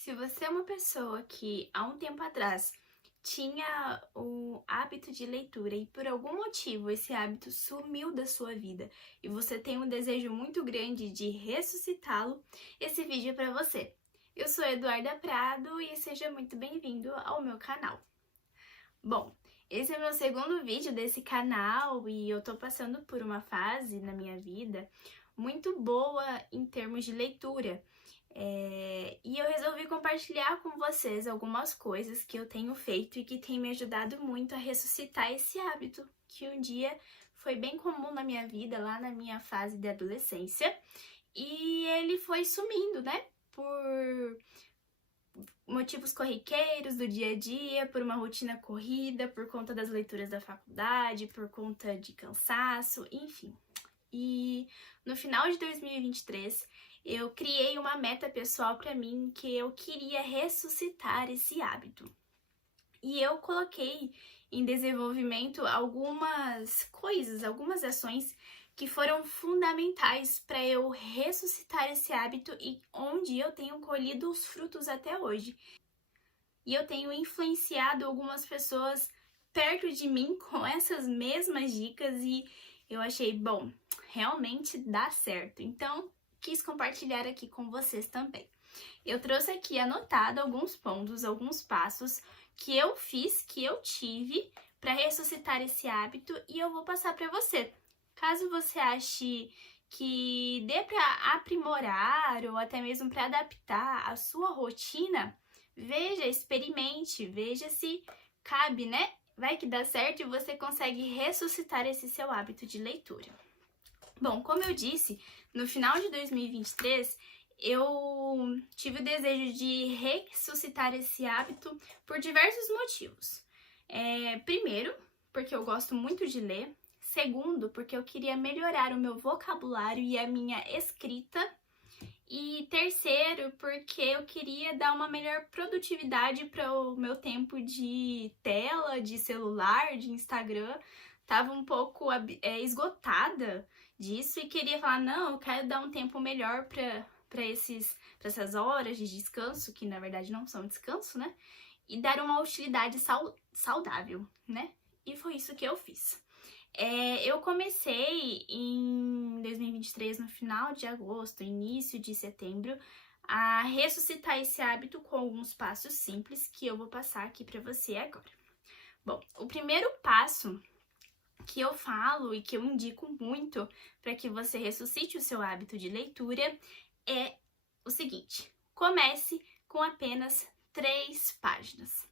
Se você é uma pessoa que há um tempo atrás tinha o hábito de leitura e por algum motivo esse hábito sumiu da sua vida e você tem um desejo muito grande de ressuscitá-lo, esse vídeo é para você. Eu sou Eduarda Prado e seja muito bem-vindo ao meu canal. Bom, esse é meu segundo vídeo desse canal e eu tô passando por uma fase na minha vida muito boa em termos de leitura. E eu resolvi compartilhar com vocês algumas coisas que eu tenho feito e que tem me ajudado muito a ressuscitar esse hábito que um dia foi bem comum na minha vida, lá na minha fase de adolescência, e ele foi sumindo, né? Por motivos corriqueiros do dia a dia, por uma rotina corrida, por conta das leituras da faculdade, por conta de cansaço, enfim. E no final de 2023, eu criei uma meta pessoal para mim que eu queria ressuscitar esse hábito. E eu coloquei em desenvolvimento algumas coisas, algumas ações que foram fundamentais para eu ressuscitar esse hábito e onde eu tenho colhido os frutos até hoje. E eu tenho influenciado algumas pessoas perto de mim com essas mesmas dicas e eu achei, bom, realmente dá certo. Então, quis compartilhar aqui com vocês também. Eu trouxe aqui anotado alguns pontos, alguns passos que eu fiz, que eu tive para ressuscitar esse hábito e eu vou passar para você. Caso você ache que dê para aprimorar ou até mesmo para adaptar a sua rotina, veja, experimente, veja se cabe, né? Vai que dá certo e você consegue ressuscitar esse seu hábito de leitura. Bom, como eu disse, no final de 2023, eu tive o desejo de ressuscitar esse hábito por diversos motivos. Primeiro, porque eu gosto muito de ler. Segundo, porque eu queria melhorar o meu vocabulário e a minha escrita. E terceiro, porque eu queria dar uma melhor produtividade para o meu tempo de tela, de celular, de Instagram. Tava um pouco esgotada disso e queria falar, não, eu quero dar um tempo melhor para essas horas de descanso, que na verdade não são descanso, né? E dar uma utilidade saudável, né? E foi isso que eu fiz. Eu comecei em 2023, no final de agosto, início de setembro, a ressuscitar esse hábito com alguns passos simples que eu vou passar aqui para você agora. Bom, o primeiro passo que eu falo e que eu indico muito para que você ressuscite o seu hábito de leitura é o seguinte: comece com apenas 3 páginas.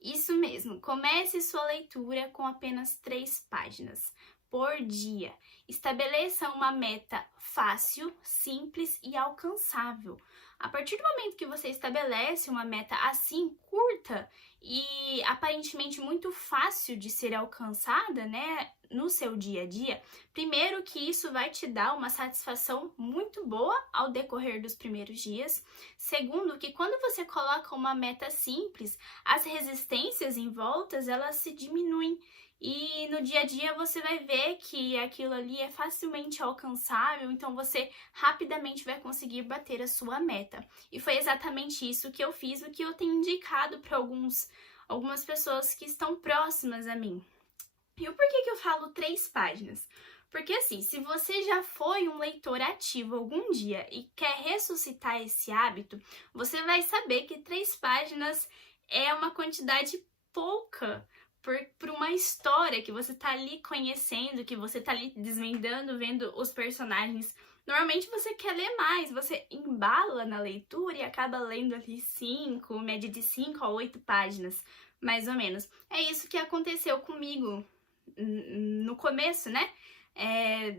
Isso mesmo, comece sua leitura com apenas 3 páginas por dia. Estabeleça uma meta fácil, simples e alcançável. A partir do momento que você estabelece uma meta assim curta e aparentemente muito fácil de ser alcançada, né, no seu dia a dia, primeiro que isso vai te dar uma satisfação muito boa ao decorrer dos primeiros dias. Segundo, que quando você coloca uma meta simples, as resistências em voltas, elas se diminuem. E no dia a dia você vai ver que aquilo ali é facilmente alcançável, então você rapidamente vai conseguir bater a sua meta. E foi exatamente isso que eu fiz, o que eu tenho indicado para algumas pessoas que estão próximas a mim. E o porquê que eu falo 3 páginas? Porque assim, se você já foi um leitor ativo algum dia e quer ressuscitar esse hábito, você vai saber que 3 páginas é uma quantidade pouca por uma história que você tá ali conhecendo, que você tá ali desvendando, vendo os personagens. Normalmente você quer ler mais, você embala na leitura e acaba lendo ali 5, média de 5 a 8 páginas, mais ou menos. É isso que aconteceu comigo no começo, né?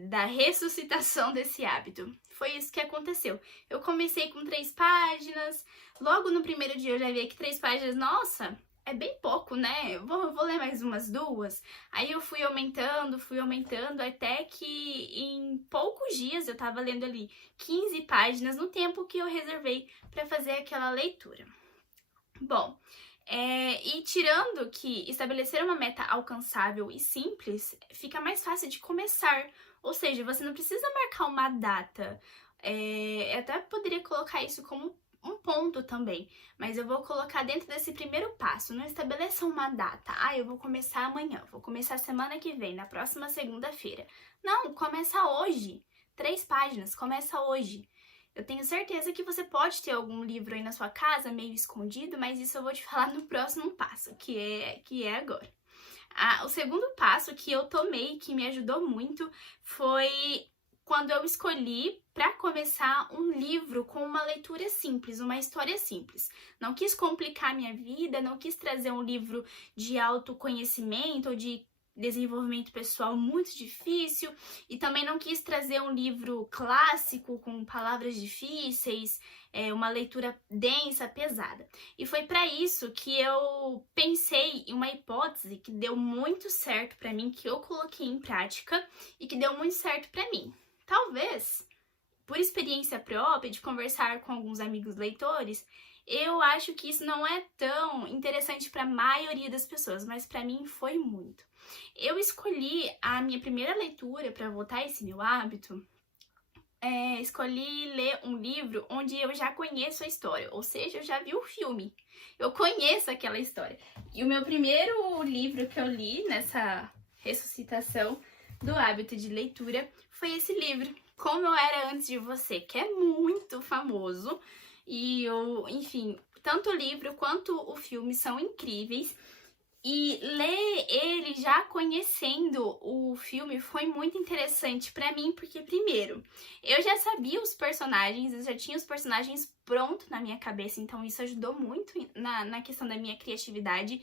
Da ressuscitação desse hábito. Foi isso que aconteceu. Eu comecei com 3 páginas, logo no primeiro dia eu já vi que 3 páginas, nossa, é bem pouco, né? Eu vou ler mais umas 2. Aí eu fui aumentando, até que em poucos dias eu tava lendo ali 15 páginas no tempo que eu reservei para fazer aquela leitura. Bom, e tirando que estabelecer uma meta alcançável e simples, fica mais fácil de começar. Ou seja, você não precisa marcar uma data. Eu até poderia colocar isso como um ponto também, mas eu vou colocar dentro desse primeiro passo. Não estabeleça uma data. Ah, eu vou começar amanhã, vou começar semana que vem, na próxima segunda-feira. Não, começa hoje. 3 páginas, começa hoje. Eu tenho certeza que você pode ter algum livro aí na sua casa, meio escondido, mas isso eu vou te falar no próximo passo, que é agora. O segundo passo que eu tomei, que me ajudou muito, foi quando eu escolhi para começar um livro com uma leitura simples, uma história simples. Não quis complicar minha vida, não quis trazer um livro de autoconhecimento ou de desenvolvimento pessoal muito difícil, e também não quis trazer um livro clássico com palavras difíceis, uma leitura densa, pesada. E foi para isso que eu pensei em uma hipótese que deu muito certo para mim, que eu coloquei em prática e que deu muito certo para mim. Talvez, por experiência própria, de conversar com alguns amigos leitores, eu acho que isso não é tão interessante para a maioria das pessoas, mas para mim foi muito. Eu escolhi a minha primeira leitura para voltar esse meu hábito, escolhi ler um livro onde eu já conheço a história, ou seja, eu já vi o filme, eu conheço aquela história. E o meu primeiro livro que eu li nessa ressuscitação do hábito de leitura foi esse livro, Como Eu Era Antes de Você, que é muito famoso. E enfim, tanto o livro quanto o filme são incríveis. E ler ele já conhecendo o filme foi muito interessante pra mim, porque primeiro, eu já sabia os personagens, eu já tinha os personagens prontos na minha cabeça, então isso ajudou muito na questão da minha criatividade.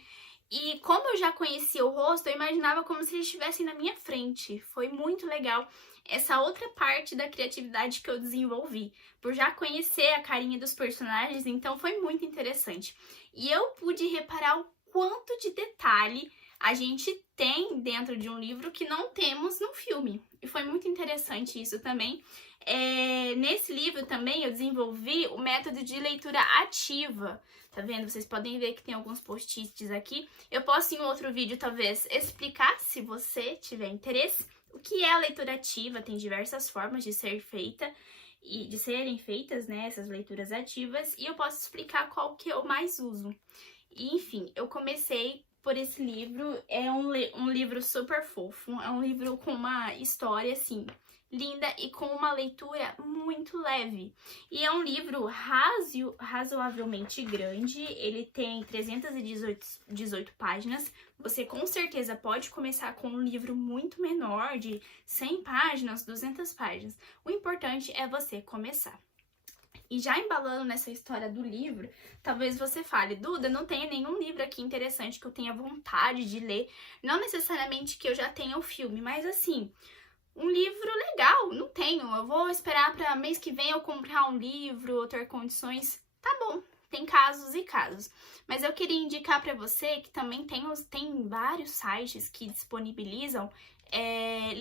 E como eu já conhecia o rosto, eu imaginava como se eles estivessem na minha frente. Foi muito legal essa outra parte da criatividade que eu desenvolvi, por já conhecer a carinha dos personagens, então foi muito interessante. E eu pude reparar o quanto de detalhe a gente tem dentro de um livro que não temos no filme. E foi muito interessante isso também. Nesse livro também eu desenvolvi o método de leitura ativa. Tá vendo? Vocês podem ver que tem alguns post-its aqui. Eu posso em outro vídeo talvez explicar, se você tiver interesse, o que é a leitura ativa. Tem diversas formas de ser feita e de serem feitas, né, essas leituras ativas, e eu posso explicar qual que eu mais uso. E, enfim, eu comecei por esse livro, é um livro super fofo, é um livro com uma história, assim, linda e com uma leitura muito leve. E é um livro razoavelmente grande, ele tem 318 páginas. Você com certeza pode começar com um livro muito menor, de 100 páginas, 200 páginas. O importante é você começar. E já embalando nessa história do livro, talvez você fale, Duda, não tem nenhum livro aqui interessante que eu tenha vontade de ler. Não necessariamente que eu já tenha o filme, mas assim, um livro legal, não tenho. Eu vou esperar para mês que vem eu comprar um livro ou ter condições. Tá bom, tem casos e casos. Mas eu queria indicar para você que também tem vários sites que disponibilizam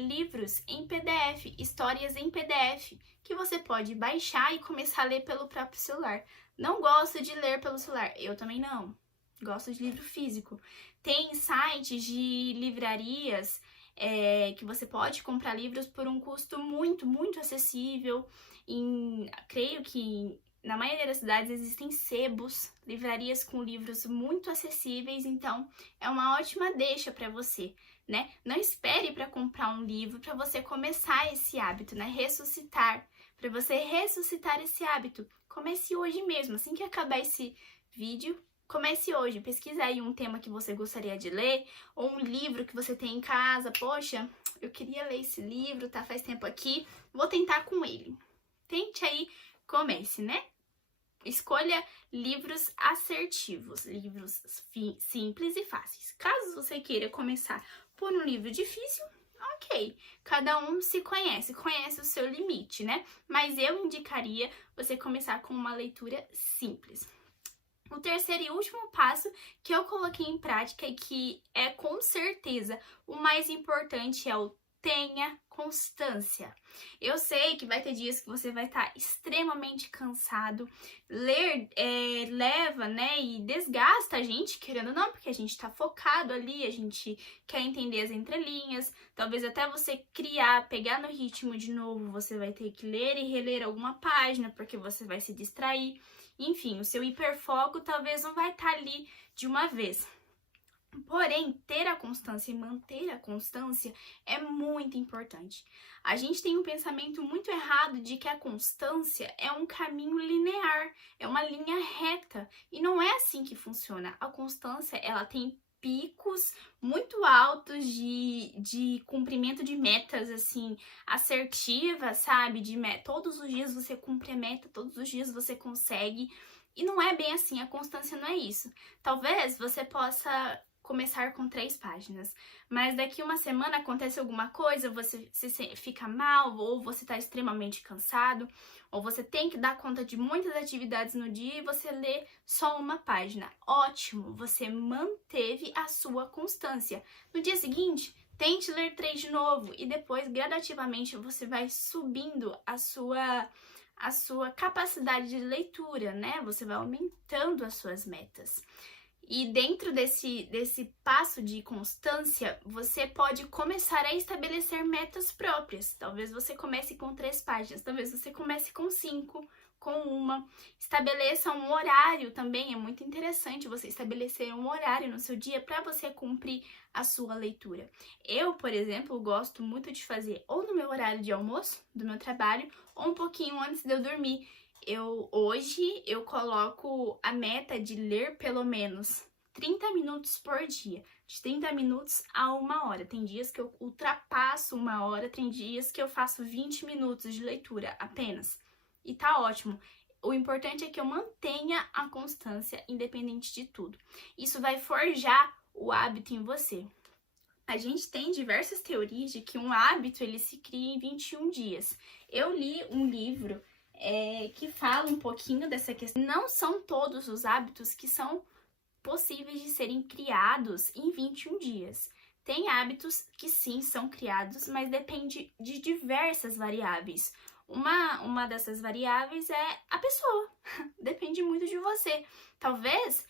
livros em PDF, histórias em PDF, que você pode baixar e começar a ler pelo próprio celular. Não gosto de ler pelo celular, eu também não. Gosto de livro físico. Tem sites de livrarias que você pode comprar livros por um custo muito, muito acessível. Creio que na maioria das cidades existem sebos, livrarias com livros muito acessíveis, então é uma ótima deixa para você, né? Não espere para comprar um livro para você começar esse hábito, né? Para você ressuscitar esse hábito. Comece hoje mesmo, assim que acabar esse vídeo, comece hoje. Pesquisa aí um tema que você gostaria de ler, ou um livro que você tem em casa. Poxa, eu queria ler esse livro, tá faz tempo aqui, vou tentar com ele. Tente aí, comece, né? Escolha livros assertivos, livros simples e fáceis. Caso você queira começar por um livro difícil, ok, cada um se conhece o seu limite, né? Mas eu indicaria você começar com uma leitura simples. O terceiro e último passo que eu coloquei em prática e que é com certeza o mais importante é o tenha constância. Eu sei que vai ter dias que você vai estar extremamente cansado. Ler leva, né, e desgasta a gente, querendo ou não, porque a gente tá focado ali, a gente quer entender as entrelinhas. Talvez até você pegar no ritmo de novo, você vai ter que ler e reler alguma página, porque você vai se distrair. enfim, o seu hiperfoco talvez não vai estar ali de uma vez. Porém, ter a constância e manter a constância é muito importante. A gente tem um pensamento muito errado de que a constância é um caminho linear, é uma linha reta, e não é assim que funciona. A constância, ela tem picos muito altos de cumprimento de metas, assim, assertivas, sabe? Todos os dias você cumpre a meta, todos os dias você consegue. E não é bem assim, a constância não é isso. Talvez você possa começar com 3 páginas, mas daqui uma semana acontece alguma coisa, você fica mal, ou você está extremamente cansado, ou você tem que dar conta de muitas atividades no dia e você lê só uma página. Ótimo, você manteve a sua constância. No dia seguinte, tente ler 3 de novo e depois, gradativamente, você vai subindo a sua capacidade de leitura, né? Você vai aumentando as suas metas. E dentro desse passo de constância, você pode começar a estabelecer metas próprias. Talvez você comece com 3 páginas, talvez você comece com 5, com 1. Estabeleça um horário também, é muito interessante você estabelecer um horário no seu dia para você cumprir a sua leitura. Eu, por exemplo, gosto muito de fazer ou no meu horário de almoço, do meu trabalho, ou um pouquinho antes de eu dormir. Hoje eu coloco a meta de ler pelo menos 30 minutos por dia, de 30 minutos a 1 hora. Tem dias que eu ultrapasso 1 hora, tem dias que eu faço 20 minutos de leitura apenas. E tá ótimo. O importante é que eu mantenha a constância independente de tudo. Isso vai forjar o hábito em você. A gente tem diversas teorias de que um hábito ele se cria em 21 dias. Eu li um livro que fala um pouquinho dessa questão. Não são todos os hábitos que são possíveis de serem criados em 21 dias. Tem hábitos que sim são criados, mas depende de diversas variáveis. Uma dessas variáveis é a pessoa. Depende muito de você. Talvez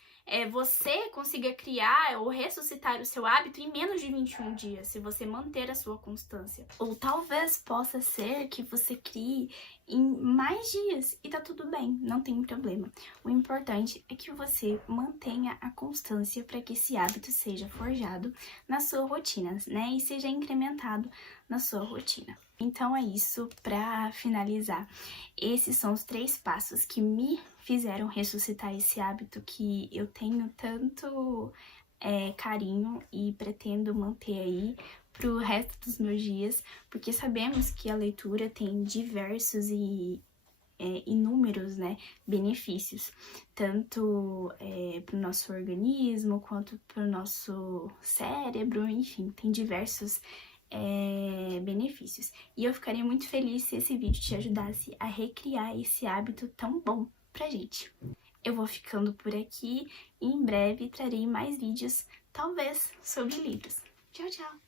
você consiga criar ou ressuscitar o seu hábito em menos de 21 dias, se você manter a sua constância. Ou talvez possa ser que você crie em mais dias e tá tudo bem, não tem problema. O importante é que você mantenha a constância para que esse hábito seja forjado na sua rotina, né? E seja incrementado na sua rotina. Então é isso, para finalizar. Esses são os 3 passos que me fizeram ressuscitar esse hábito que eu tenho tanto carinho e pretendo manter aí pro resto dos meus dias, porque sabemos que a leitura tem diversos e inúmeros, né, benefícios, tanto para o nosso organismo quanto para o nosso cérebro, enfim, tem diversos benefícios. E eu ficaria muito feliz se esse vídeo te ajudasse a recriar esse hábito tão bom pra gente. Eu vou ficando por aqui e em breve trarei mais vídeos, talvez sobre livros. Tchau, tchau!